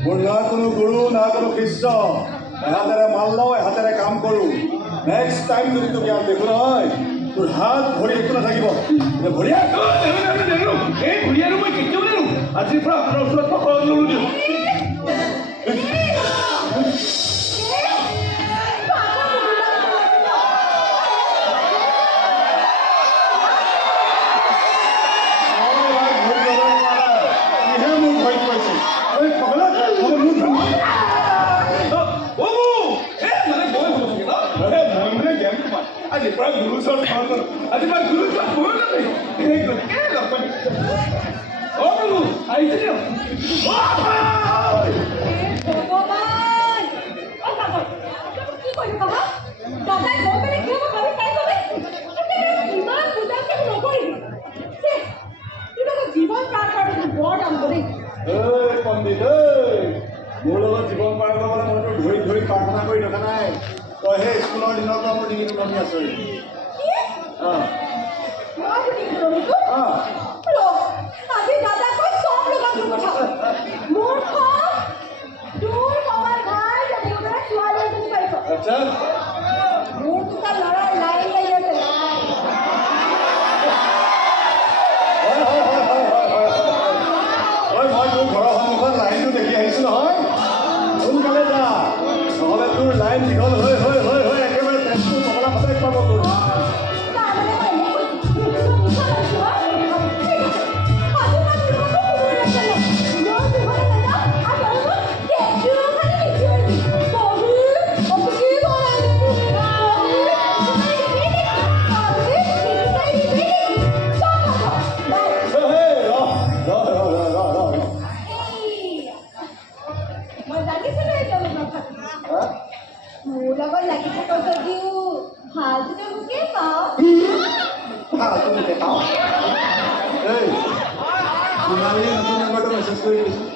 মোৰ না কোনো গুৰু না কোনো শিষ্য এহাতেৰে মাল লওঁ এহাতেৰে কাম কৰোঁ নেক্সট টাইম যদি তোক ইয়াত দেখোঁ নহয় তোৰ হাত ভৰি একো নাথাকিব ভৰি এই ভৰি আৰু মই কেতিয়াও নেৰো আজিৰ পৰা আপোনাৰ ওচৰত সকলো নলো দিওঁ আজি পৰা গুৰু ওচৰত আজি পৰা গুৰু ওচৰত বহিব নাই আহিছে দিয়ক পণ্ডিত মোৰ লগত জীৱন পাৰ কৰিবলৈ মইতো ধৰি ধৰি প্ৰাৰ্থনা কৰি ৰখা নাই তই সেই স্কুলৰ দিনৰ পৰা মোৰ ডিঙিটো লমি আছো আচ্ছা মই তোৰ ঘৰৰ সন্মুখত লাইনটো দেখি আহিছো নহয় সোনকালে যা নহ'লে তোৰ লাইন দীঘল হৈ হৈ হৈ হৈ একেবাৰে তেজপুৰ কমলা ফালে পাব তোৰ মেছেজ কৰি দিছোঁ